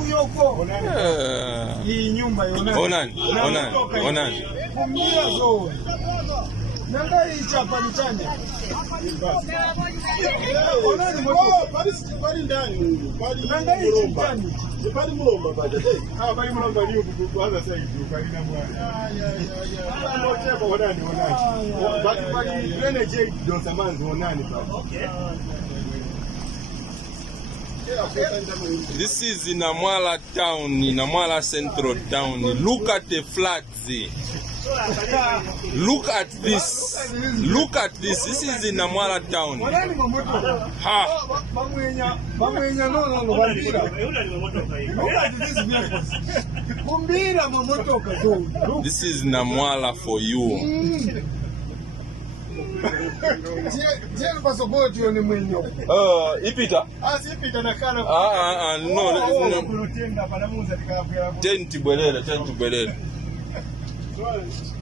Uyoko. Hii nyumba yonani. Onani. Kumbia zo. Nanga hii chapa ni chanya. Onani moto. Bali ndani. Nanga hii chanya. Bali mulomba bali. Bali mulomba ni kwanza sasa hivi bali na bwana. Moto onani. Bali drainage ndo samanzi onani bali. Okay. This is in Namwala town, in Namwala central town. Look at the floods. Look at this. Look at this. This is in Namwala town. Ha. This is Namwala for you. Ipita? Ipita na kana. No. Tenti bwelele.